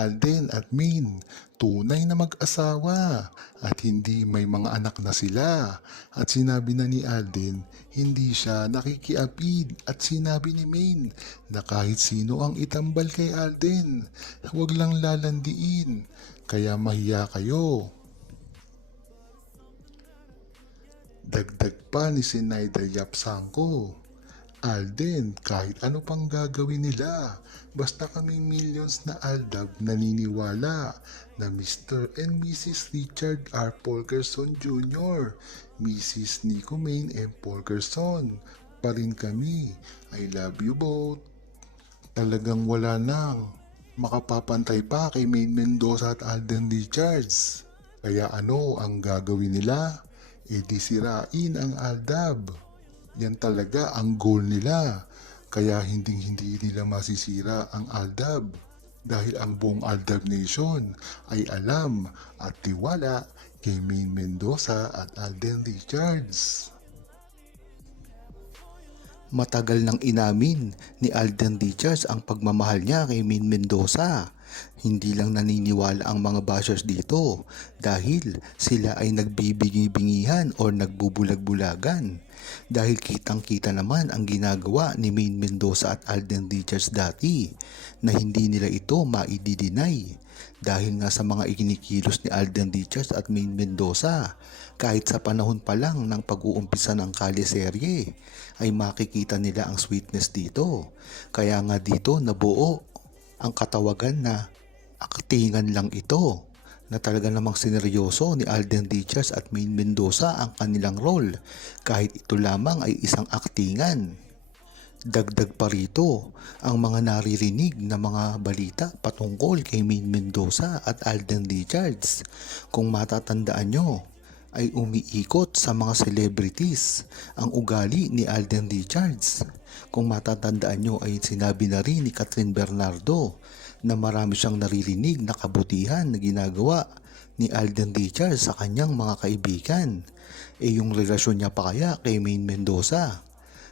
Alden at Maine, tunay na mag-asawa at hindi may mga anak na sila. At sinabi na ni Alden, hindi siya nakikiapid at sinabi ni Maine na kahit sino ang itambal kay Alden, huwag lang lalandiin, kaya mahiya kayo. Dagdag pa ni Sinaida Yapsangko, Alden, kahit ano pang gagawin nila, basta kaming millions na Aldab naniniwala na Mr. and Mrs. Richard R. Polkerson Jr., Mrs. Nico Main M. Polkerson, pa rin kami. I love you both. Talagang wala nang makapapantay pa kay Main Mendoza at Alden Richards. Kaya ano ang gagawin nila? E di sirain ang Aldab. Yan talaga ang goal nila. Kaya hindi nila masisira ang Aldab. Dahil ang buong Aldab Nation ay alam at tiwala kay Main Mendoza at Alden Richards. Matagal nang inamin ni Alden Richards ang pagmamahal niya kay Main Mendoza. Hindi lang naniniwala ang mga bashers dito dahil sila ay nagbibingi-bingihan o nagbubulag-bulagan. Dahil kitang-kita naman ang ginagawa ni Main Mendoza at Alden Richards dati na hindi nila ito maididinay. Dahil nga sa mga ikinikilos ni Alden Richards at Main Mendoza, kahit sa panahon pa lang ng pag-uumpisa ng Kali-serye ay makikita nila ang sweetness dito. Kaya nga dito nabuo ang katawagan na aktingan lang ito, na talaga namang sineryoso ni Alden Richards at Main Mendoza ang kanilang role kahit ito lamang ay isang aktingan. Dagdag pa rito ang mga naririnig na mga balita patungkol kay Main Mendoza at Alden Richards. Kung matatandaan nyo, ay umiikot sa mga celebrities ang ugali ni Alden Richards. Kung matatandaan nyo ay sinabi na rin ni Catherine Bernardo na marami siyang naririnig na kabutihan na ginagawa ni Alden Richards sa kanyang mga kaibigan. Yung relasyon niya pa kaya kay Main Mendoza?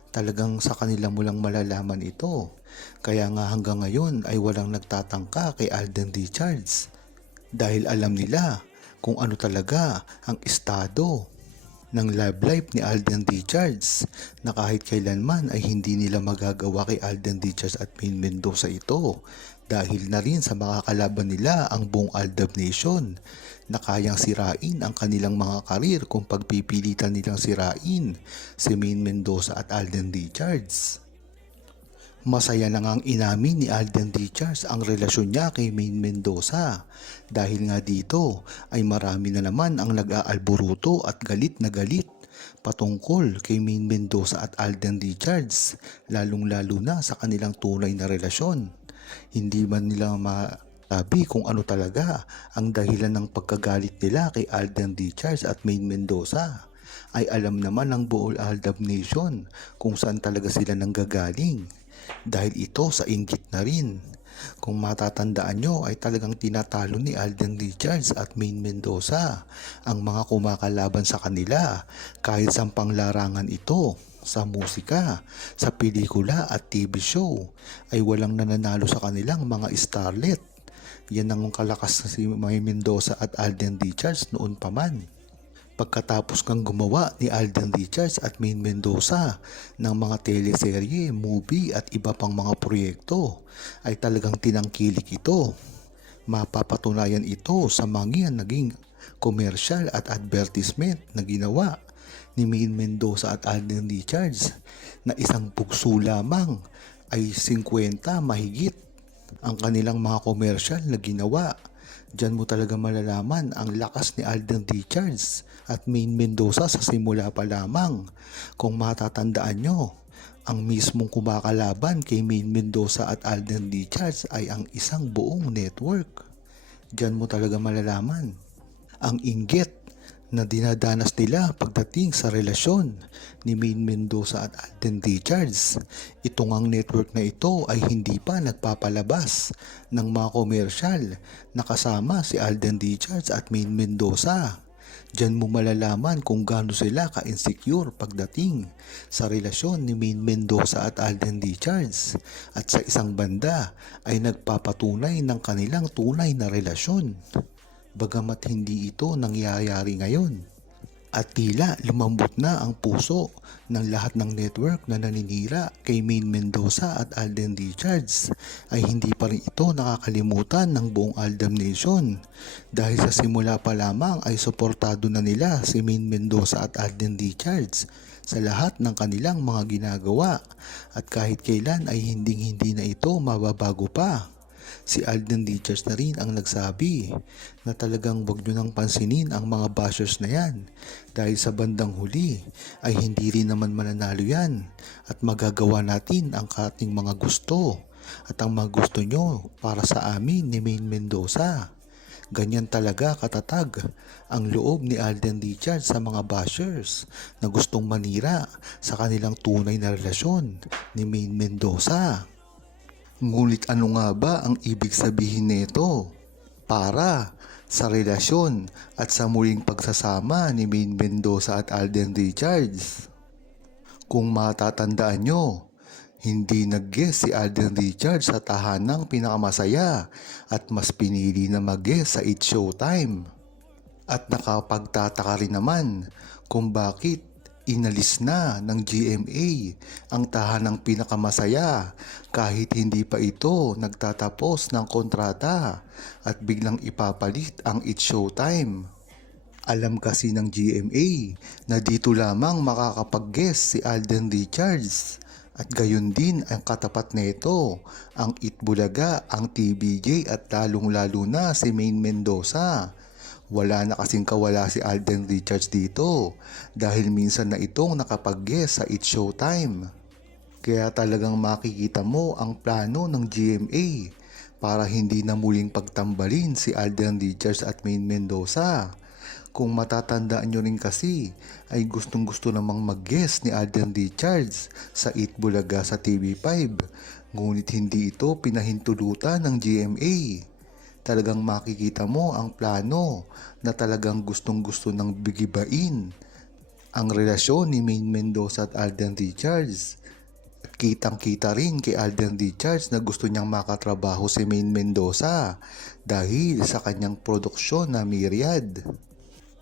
Talagang sa kanila mo lang malalaman ito. Kaya nga hanggang ngayon ay walang nagtatangka kay Alden Richards. Dahil alam nila kung ano talaga ang estado ng love life ni Alden Richards na kahit kailanman ay hindi nila magagawa kay Alden Richards at Main Mendoza ito dahil na rin sa makakalaban nila ang buong Aldab Nation na kayang sirain ang kanilang mga karir kung pagpipilitan nilang sirain si Main Mendoza at Alden Richards. Masaya na ngang inamin ni Alden Richards ang relasyon niya kay Main Mendoza dahil nga dito ay marami na naman ang nag-aalburuto at galit na galit patungkol kay Main Mendoza at Alden Richards, lalong-lalo na sa kanilang tunay na relasyon. Hindi man nila masabi kung ano talaga ang dahilan ng pagkagalit nila kay Alden Richards at Main Mendoza. Ay alam naman ng buong Aldab Nation kung saan talaga sila nanggagaling. Dahil ito sa inggit na rin. Kung matatandaan nyo ay talagang tinatalo ni Alden Richards at Main Mendoza ang mga kumakalaban sa kanila kahit sa panglarangan ito, sa musika, sa pelikula at TV show ay walang nananalo sa kanilang mga starlet. Yan ang kalakas na si Main Mendoza at Alden Richards noon pa man. Pagkatapos kang gumawa ni Alden Richards at Main Mendoza ng mga teleserye, movie at iba pang mga proyekto ay talagang tinangkilik ito. Mapapatunayan ito sa mga naging commercial at advertisement na ginawa ni Main Mendoza at Alden Richards na isang bugso lamang ay 50 mahigit ang kanilang mga commercial na ginawa. Diyan mo talaga malalaman ang lakas ni Alden Richards at Main Mendoza sa simula pa lamang. Kung matatandaan nyo, ang mismong kumakalaban kay Main Mendoza at Alden Richards ay ang isang buong network. Diyan mo talaga malalaman ang inggit na dinadanas nila pagdating sa relasyon ni Main Mendoza at Alden Richards. Itong ang network na ito ay hindi pa nagpapalabas ng mga komersyal na kasama si Alden Richards at Main Mendoza. Diyan mo malalaman kung gaano sila ka-insecure pagdating sa relasyon ni Maine Mendoza at Alden Richards, at sa isang banda ay nagpapatunay ng kanilang tunay na relasyon. Bagamat hindi ito nangyayari ngayon. At tila lumambot na ang puso ng lahat ng network na naninira kay Maine Mendoza at Alden Richards, ay hindi pa rin ito nakakalimutan ng buong Aldam Nation, dahil sa simula pa lamang ay suportado na nila si Maine Mendoza at Alden Richards sa lahat ng kanilang mga ginagawa, at kahit kailan ay hindi na ito mababago pa. Si Alden Richards na rin ang nagsabi na talagang wag nyo nang pansinin ang mga bashers na yan, dahil sa bandang huli ay hindi rin naman mananalo yan, at magagawa natin ang ating mga gusto at ang mga gusto nyo para sa amin ni Maine Mendoza. Ganyan talaga katatag ang loob ni Alden Richards sa mga bashers na gustong manira sa kanilang tunay na relasyon ni Maine Mendoza. Ngunit ano nga ba ang ibig sabihin nito para sa relasyon at sa muling pagsasama ni Maine Mendoza at Alden Richards? Kung matatandaan nyo, hindi nag-guest si Alden Richards sa tahanang pinakamasaya at mas pinili na mag-guest sa It's Showtime. At nakapagtataka rin naman kung bakit inalis na ng GMA ang tahanang pinakamasaya kahit hindi pa ito nagtatapos ng kontrata, at biglang ipapalit ang It's Showtime. Alam kasi ng GMA na dito lamang makakapag-guest si Alden Richards, at gayon din ang katapat nito ang Itbulaga, ang TVJ, at lalong-lalo na si Maine Mendoza. Wala na kasing kawala si Alden Richards dito dahil minsan na itong nakapag-guest sa It's Showtime. Kaya talagang makikita mo ang plano ng GMA para hindi na muling pagtambalin si Alden Richards at Maine Mendoza. Kung matatandaan nyo rin kasi ay gustong-gusto namang mag-guest ni Alden Richards sa Itbulaga sa TV5, ngunit hindi ito pinahintulutan ng GMA. Talagang makikita mo ang plano na talagang gustong-gusto ng bigibain ang relasyon ni Maine Mendoza at Alden Richards. At kitang-kita rin kay Alden Richards na gusto niyang makatrabaho si Maine Mendoza dahil sa kanyang produksyon na Myriad.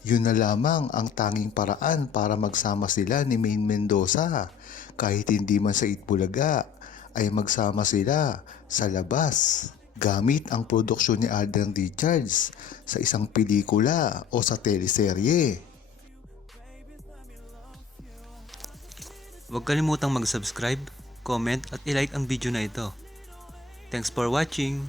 Yun na lamang ang tanging paraan para magsama sila ni Maine Mendoza, kahit hindi man sa Itbulaga ay magsama sila sa labas gamit ang produksyon ni Alden Richards sa isang pelikula o sa teleserye. Huwag kalimutang mag-subscribe, comment at ilike ang video na ito. Thanks for watching!